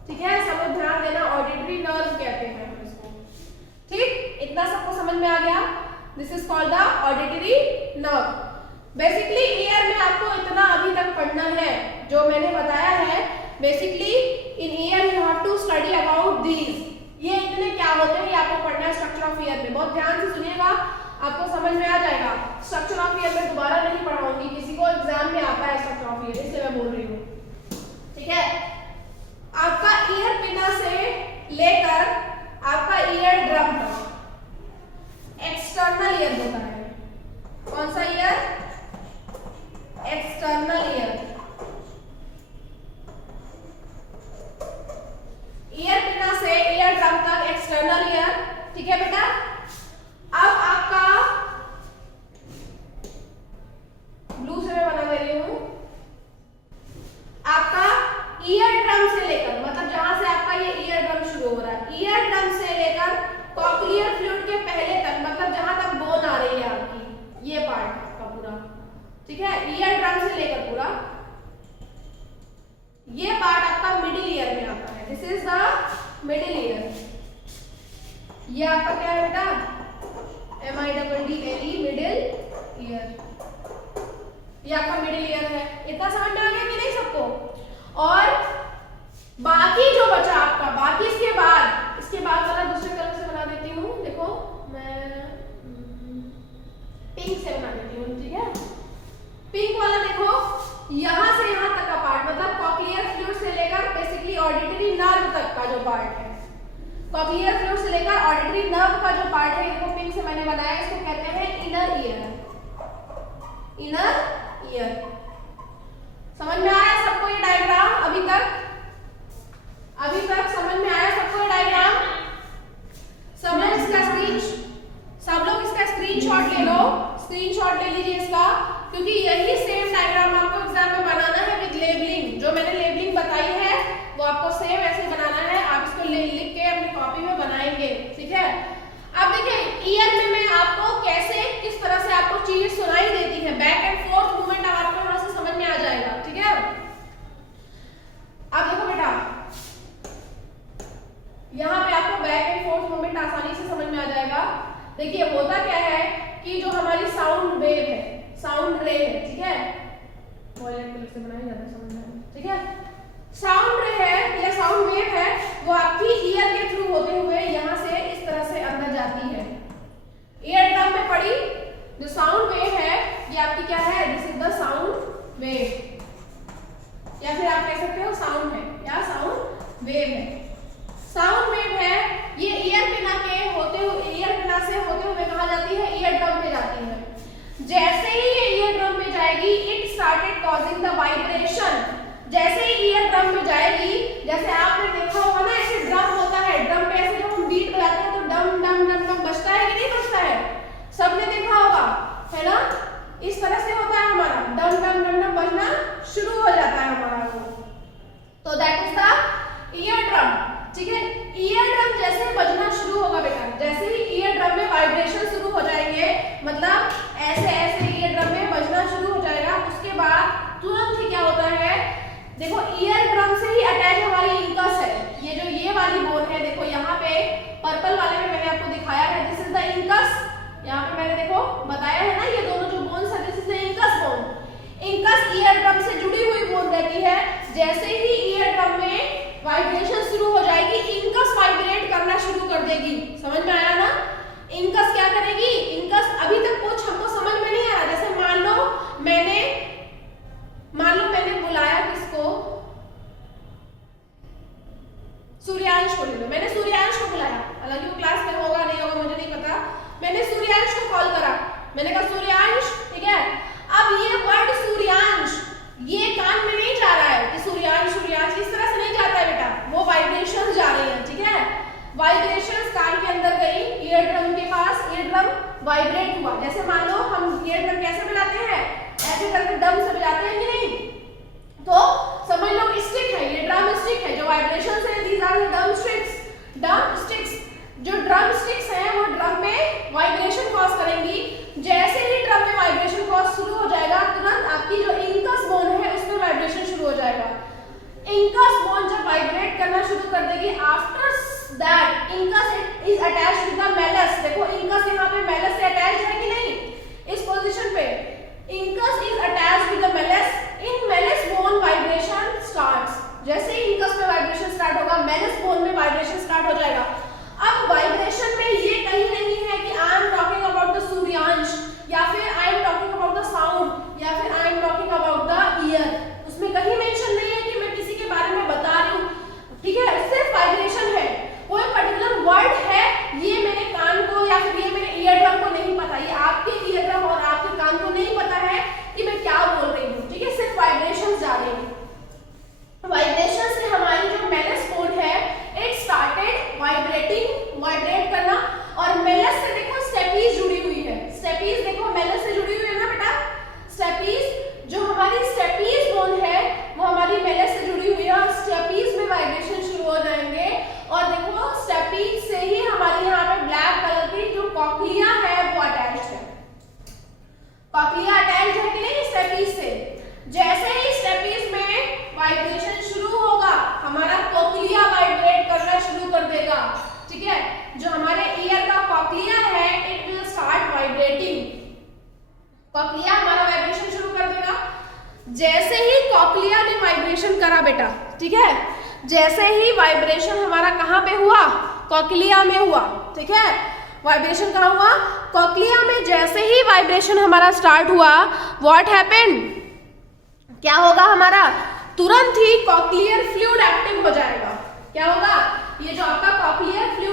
ठीक है। सब लोग ध्यान देना, ऑडिटरी नर्व कहते हैं हम इसको, ठीक। इतना सबको समझ में आ गया, this is called the auditory nerve. Basically year में आपको इतना अभी तक पढ़ना है जो मैंने बताया है। Basically in ear you have to study about these, ये इतने क्या होते हैं ये आपको पढ़ना है स्ट्रक्चर ऑफ ईयर में। बहुत ध्यान से सुनिएगा, आपको समझ में आ जाएगा। स्ट्रक्चर ऑफ ईयर में दोबारा नहीं पढ़ाऊंगी, किसी को एग्जाम में आता है स्ट्रक्चर ऑफ ईयर, इसलिए मैं बोल रही हूँ, ठीक है। आपका ईयर पिना से लेकर आपका ईयर ड्रम तक एक्सटर्नल ईयर होता है। कौन सा ईयर, एक्सटर्नल ईयर। ईयर पिना से ईयर ड्रम तक एक्सटर्नल ईयर, ठीक है बेटा। अब आपका ब्लू से मैं बना दे रही हूं, आपका ईयर ड्रम से लेकर, मतलब जहां से आपका ये ईयर ड्रम शुरू हो रहा है, ईयर ड्रम से लेकर कॉक्लियर फ्लूइड के पहले तक, मतलब जहां तक बोन आ रही है आपकी, ये पार्ट का पूरा, ठीक है। ईयर ड्रम से लेकर पूरा ये पार्ट आपका मिडिल ईयर में आता है, this is the middle ear. ये आपका क्या है बेटा, MIDDLE, मिडिल ईयर। ये आपका मिडिल ईयर है। इतना समझ में आ गया कि नहीं सबको। और बाकी जो बचा आपका, बाकी इसके बाद वाला दूसरे कलर से बना देती हूँ, देखो मैं पिंक से बना देती हूँ, ठीक है। कॉक्लियर फ्लूइड से लेकर ऑडिटरी नर्व का जो पार्ट है, देखो पिंक से मैंने बनाया, इसको कहते हैं इनर ईयर। इनर ईयर समझ में आ रहा है सबको ये डायग्राम? अभी तक समझ में आया सबको ये डायग्राम? सब लोग इसका स्क्रीनशॉट ले लो, स्क्रीनशॉट ले लीजिए इसका, क्योंकि यही सेम डायग्राम आपको एग्जाम में बनाना है विद लेबलिंग। जो मैंने लेबलिंग बताई है वो आपको सेम ऐसे बनाना है, आप इसको लिख के अपनी कॉपी में बनाएंगे, ठीक है? अब देखिए ईयर में मैं आपको कैसे किस तरह से आपको चीजें सुनाई देती है, बैक एंड फोर्थ मूवमेंट अब आपको थोड़ा सा समझ में आ जाएगा, ठीक है? अब देखो बेटा, यहाँ पे आपको बैक एंड फोर्थ मूवमेंट आसानी से समझ में आ जाएगा। देखिए होता क्या है कि जो हमारी साउंड वेव है, साउंड रे है, ठीक है? वॉयलेट कलर से बनाया जाता है, समझ में, ठीक है? साउंड रे है या साउंड वेव है, वो आपकी ईयर के थ्रू होते हुए यहाँ से इस तरह से अंदर जाती है। ईयर ड्रम में पड़ी जो साउंड वेव है ये आपकी क्या है? This is the sound wave, या फिर आप कह सकते हो साउंड है या साउंड वेव है। साउंड वेव है ये ईयर पिना के होते हुए, ईयर पिना से होते हुए कहाँ जाती है? ईयर ड्रम में जाती है। जैसे ही ये ईयर ड्रम में जाएगी, it started causing the vibration. जैसे ही ईयर ड्रम में जाएगी, जैसे आपने देखा होगा ना ऐसे ड्रम होता है, ड्रम पे ऐसे जब हम बीट बजाते हैं तो डम डम डम डम बजता है कि नहीं बजता है? सबने देखा होगा, है ना? इस तरह से होता है हमारा, डम डम डम डम बजना शुरू हो जाता है हमारा वो, तो that is the ear drum, ठीक है? ईयर ड्रम जैसे बजना शुरू होगा बेटा, जैसे ही ईयर ड्रम में वाइब्रेशन शुरू हो जाएंगे, मतलब ऐसे ऐसे ईयर ड्रम में बजना शुरू हो जाएगा, उसके बाद तुरंत ही क्या होता है? देखो ईयर ड्रम से ही अटैच हमारी इंकस है, ये वाली बोन है, देखो यहाँ पे पर्पल वाले में मैंने आपको दिखाया है, दिस इज द इंकस। यहाँ पे मैंने देखो बताया है ना, ये दोनों जो बोन्स है, this is the incus bone. Incus ear drum से जुड़ी हुई बोन रहती है। जैसे ही ईयर ड्रम में वाइब्रेशन शुरू हो जाएगी, इंकस वाइब्रेट करना शुरू कर देगी। समझ में आया ना? इंकस क्या करेगी? इंकस अभी तक कुछ हमको समझ में नहीं आया। जैसे मान लो मैंने बुलाया किसको? सूर्यांश को ले लो, मैंने सूर्यांश को बुलाया, हालांकि वो क्लास में होगा नहीं होगा मुझे नहीं पता। मैंने सूर्यांश को कॉल करा, मैंने कहा सूर्यांश, ठीक है? अब ये वर्ड सूर्यांश ये कान में नहीं जा रहा है कि सूर्यांश सूर्यांश, इस तरह से नहीं जाता है बेटा, वो वाइब्रेशंस जा रही हैं, ठीक है? वाइब्रेशंस कान के अंदर गई, ईयर ड्रम के पास, ईयर ड्रम वाइब्रेट हुआ। जैसे मान लो हम ईयर ड्रम कैसे बजाते हैं? ऐसे करके डम से बजाते हैं कि नहीं? तो समझ लो स्टिक है, ये ड्रम स्टिक है, जो वाइब्रेशंस है these are drum sticks. Drum sticks, जो ड्रम स्टिक्स हैं वो ड्रम में वाइब्रेशन कॉज करेंगी। जैसे ही ड्रम में वाइब्रेशन कॉज शुरू हो जाएगा, तुरंत आपकी जो इंकस बोन है उसमें वाइब्रेशन शुरू हो जाएगा। इंकस बोन जब वाइब्रेट करना शुरू कर देगी, after that incus is attached to the malleus. देखो इंकस यहाँ पे मेलस से अटैच्ड है कि नहीं? इस पोजीशन पे incus is attached to the malleus. In malleus bone vibration starts. जैसे ही इंकस में वाइब्रेशन स्टार्ट होगा, मेलस बोन में वाइब्रेशन स्टार्ट हो जाएगा। अब वाइब्रेशन में ये कहीं नहीं है कि I am talking about the Suryansh, या फिर I am talking about the sound, या फिर I am talking about the year. उसमें कहीं मेंशन नहीं है कि मैं किसी के बारे में बता रही हूँ, ठीक है? सिर्फ वाइब्रेशन है, कोई पर्टिकुलर वर्ड है ये मेरे कान को या फिर ये मेरे ईयर ड्रम को नहीं पता, ये आपके ईयर ड्रम और आपके कान को नहीं पता है कि मैं क्या बोल रही हूँ, ठीक है? सिर्फ वाइब्रेशंस जा रही हैं। वाइब्रेशन से हमारी जो मेलस बोन है, इट स्टार्टेड वाइब्रेट करना। और मेलस से देखो स्टेपीज जुड़ी हुई है, स्टेपीज देखो मेलस से जुड़ी हुई है ना बेटा? स्टेपीज, जो हमारी स्टेपीज बोन है वो हमारी मेलस से जुड़ी हुई है, और स्टेपीज में वाइब्रेशन शुरू हो जाएंगे। और देखो स्टेपीज से ही हमारी यहाँ पे ब्लैक कलर की जो कॉक्लिया है वो अटैच्ड है। कॉक्लिया अटैच्ड है कि नहीं स्टेपीज से? जैसे ही स्टेपीज में वाइब्रेशन शुरू होगा, हमारा कॉक्लिया वाइब्रेट करना शुरू कर देगा, ठीक है? जो हमारे ईयर का कॉक्लिया है, it will start vibrating. Cochlea हमारा वाइब्रेशन शुरू कर देगा। जैसे ही कॉक्लिया ने वाइब्रेशन करा बेटा, ठीक है? जैसे ही वाइब्रेशन हमारा कहाँ पे हुआ? कॉक्लिया में हुआ, ठीक है? वाइब्रेशन कहाँ हुआ? कॉक्लिया में। जैसे ही वाइब्रेशन हमारा स्टार्ट हुआ, व्हाट हैपेंड? क्या होगा हमारा? तुरंत ही कॉक्लियर फ्लूइड एक्टिव हो जाएगा। क्या होगा? ये जो आपका कॉक्लियर फ्लूइड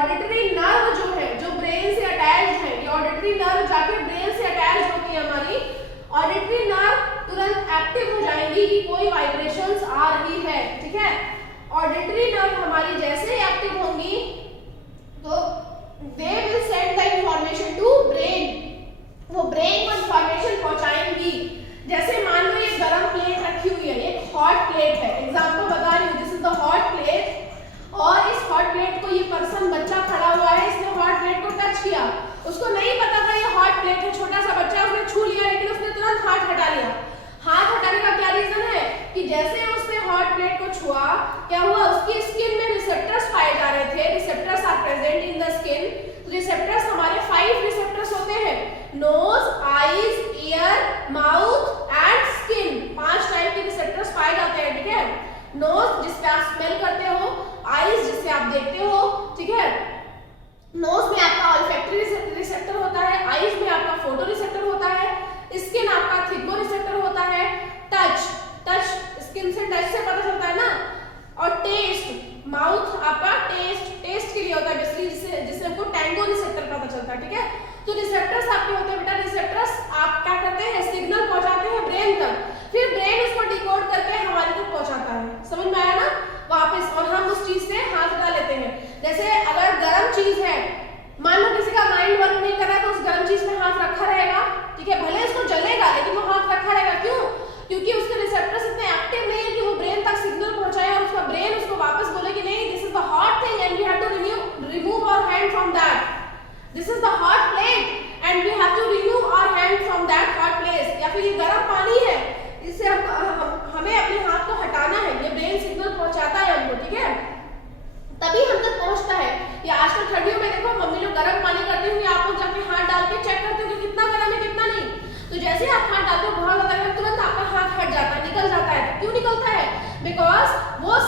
ऑडिटरी नर्व जो है, जो ब्रेन से अटैच्ड है, ये ऑडिटरी नर्व जाके ब्रेन से अटैच्ड होती है हमारी, ऑडिटरी नर्व तुरंत एक्टिव हो जाएंगी कि कोई वाइब्रेशंस आ रही है, ठीक है। ऑडिटरी नर्व हमारी जैसे ही एक्टिव होंगी तो they will send the information to brain, वो ब्रेन को इंफॉर्मेशन पहुंचाएंगी। जैसे मान लो ये गरम प्लेट रखी हुई है, एक हॉट प्लेट है, एग्जांपल बता रही हूँ, this is the hot plate, और इस हॉट प्लेट को ये पर्सन बच्चा खड़ा हुआ है, इसने हॉट प्लेट को टच किया, उसको नहीं पता था ये हॉट प्लेट है, छोटा सा बच्चा, उसने छू लिया, लेकिन उसने तुरंत हाथ हटा लिया। हाथ हटाने का क्या रीजन है कि जैसे उसने हॉट प्लेट को छुआ, क्या हुआ, उसकी स्किन में रिसेप्टर्स पाए जा रहे थे, receptors are present in the skin. Receptors हमारे 5 रिसेप्टर्स होते हैं, nose, eyes, ear, mouth and skin, 5 type के रिसेप्टर्स पाए जाते हैं, ठीक है। नोज जिससे आप स्मेल करते हो, आईज जिससे आप देखते हो, ठीक है, नोज में आपका ऑल्फैक्टरी रिसेप्टर होता है, आईज में आपका फोटो रिसेप्टर होता है, स्किन आपका थिगो रिसेप्टर होता है, टच स्किन से, टच से पता चलता है ना, और टेस्ट, माउथ आपका टेस्ट के लिए होता है बेसिकली, जिससे हमको टैंगो रिसेप्टर पता चलता है, ठीक है। तो रिसेप्टर्स आपके होते हैं बेटा, रिसेप्टर्स आप क्या करते हैं, सिग्नल पहुंचाते हैं ब्रेन तक, फिर ब्रेन उसको डिकोड करके हमारे तक पहुंचाता है, समझ में आया ना वापस, और हम उस चीज से हाथ हटा लेते हैं। जैसे अगर गर्म चीज है, मान लो किसी का माइंड वर्क नहीं कर रहा है, तो उस गर्म चीज में हाथ रखा रहेगा, ठीक है, भले उसको जलेगा लेकिन वो हाथ रखा रहेगा, क्यों, क्योंकि उसके रिसेप्टर्स इतने एक्टिव नहीं है कि वो ब्रेन तक सिग्नल पहुंचाए और उसका ब्रेन उसको वापस बोले कि नहीं, this is the hot thing and we have to remove our hand from that, this is the hot plate and we have to remove our hand from that hot place, या फिर ये गर्म पानी है, इससे हमें अपने हाथ को हटाना है, ये ब्रेन सिग्नल पहुंचाता है हमको, ठीक है, तभी हम तक पहुंचता है। या आजकल ठंडियों में देखो मम्मी लोग गर्म पानी करती होंगी, आप लोग जाके हाथ डाल के चेक करते हो कि कितना गर्म है कितना नहीं, तो जैसे आप हाथ डालते हो बहुत ज्यादा गर्म, तुरंत आपका हाथ हट जाता है, निकल जाता है। तो क्यों निकलता है, बिकॉज वो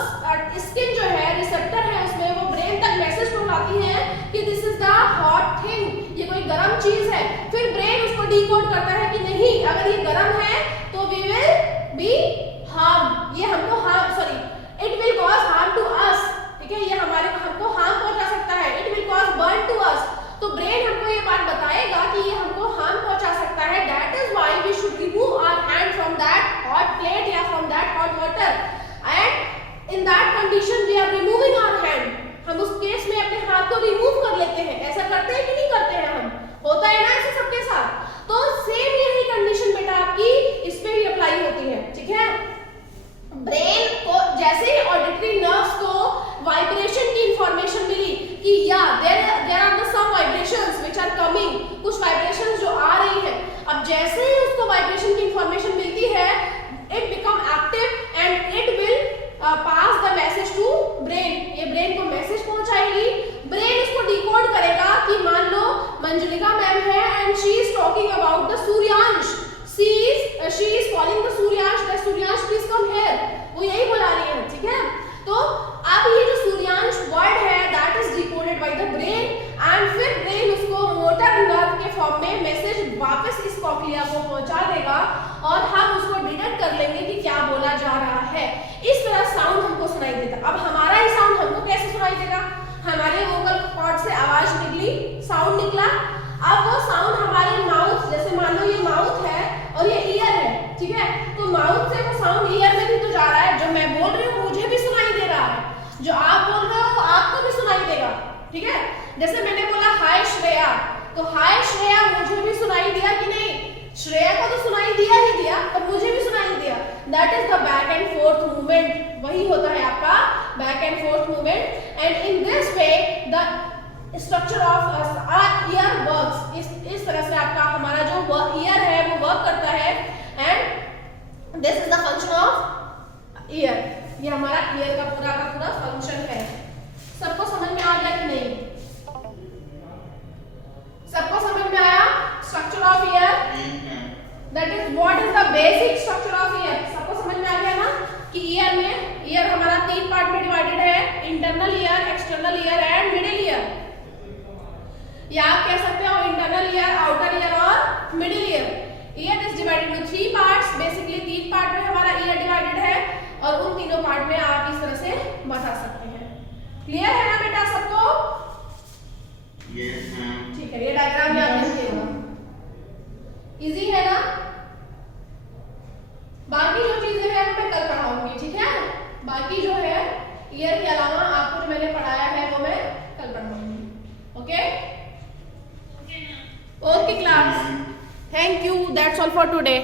स्किन जो है, रिसेप्टर है उसमें, वो ब्रेन तक मैसेज पहुंचाती है कि this is the hot thing, ये कोई गर्म चीज है, फिर ब्रेन उसको डिकोड करता है कि नहीं, अगर ये गर्म है तो वी विल बी हार्म, ये हमको harm, sorry, it will cause harm to us, ठीक है, ये हमको हार्म पहुंचा सकता है, it will cause burn to us, तो ब्रेन हमको ये बात बताएगा कि ये हमको हार्म पहुंचा सकता है, that is why we should remove our hand from that hot plate या from that hot water, and in that condition we are removing our hand, हम उस केस में अपने हाथ को रिमूव कर लेते हैं। ऐसा करते हैं कि नहीं करते हैं, हम होता है ना ऐसे सबके साथ, तो सेम यही कंडीशन बेटा आपकी इस पे भी अप्लाई होती है, ठीक है। ब्रेन को जैसे ही ऑडिटरी नर्व्स को वाइब्रेशन की इंफॉर्मेशन मिली कि या there are the some vibrations which are coming, कुछ वाइब्रेशंस जो आ रही है, अब जैसे ही उसको वाइब्रेशन की इंफॉर्मेशन मिलती है, it become active and it will pass the message to brain, ये ब्रेन को मैसेज पहुंचाएगी, ब्रेन इसको डिकोड करेगा कि मान लो मंजुलिका मैम है and she is talking about the Suryansh, she is calling the Suryansh, that Suryansh please come here, वो यही बुला रही है, ठीक है। तो अब ये जो सूर्यांश वर्ड है that is decoded by the brain and फिर ब्रेन उसको मोटर नर्व के फॉर्म में मैसेज वापस इस कॉक्लिया को पहुंचा देगा और हम उसको डिटेक्ट कर लेंगे कि क्या बोला जा रहा है। इस तरह साउंड हमको सुनाई देता। अब हमारा ही साउंड हमको कैसे सुनाई देगा, हमारे वोकल कॉर्ड से आवाज निकली, साउंड निकला, अब वो साउंड हमारे माउथ, जैसे मान लो ये माउथ है और ये ईयर है, ठीक है, तो माउथ से वो साउंड ईयर में भी तो जा रहा है, जो मैं बोल रही हूँ मुझे भी सुनाई दे रहा है, जो आप बोल रहे हो आपको भी सुनाई देगा, ठीक है। जैसे मैंने बोला हाय श्रेया, तो हाय श्रेया मुझे भी सुनाई दिया कि नहीं, श्रेया को तो सुनाई दिया ही दिया, और मुझे भी सुनाई दिया, that is the back and fourth movement, वही होता है आपका back and fourth movement. And in this way the structure of year works, इस तरह से आपका हमारा जो ईयर है वो वर्क करता है, and this is the function of year, ये हमारा ईयर का पूरा फंक्शन है। सबको समझ में आ गया कि नहीं, सबको समझ में आया structure of year, that is what is the basic structure of year, सबको समझ में आ गया ना कि ईयर में, ईयर हमारा 3 पार्ट में डिवाइडेड है, internal ear, external ear and middle ear, या आप कह सकते हो इंटरनल ईयर, आउटर ईयर और middle ear. Year is divided into 3 parts, basically 3 part में हमारा ईयर डिवाइडेड है, और उन तीनों पार्ट में आप इस तरह से बता सकते हैं। क्लियर है ना बेटा सबको? Yes ma'am. ठीक है, ये डायग्राम याद रखिएगा। इजी है ना? बाकी जो चीजें हैं वो मैं कल पढ़ाऊंगी, ठीक है? बाकी जो है ईयर के अलावा आपको जो मैंने पढ़ाया है वो मैं कल पढ़ाऊंगी। Okay okay class, thank you, that's all for today.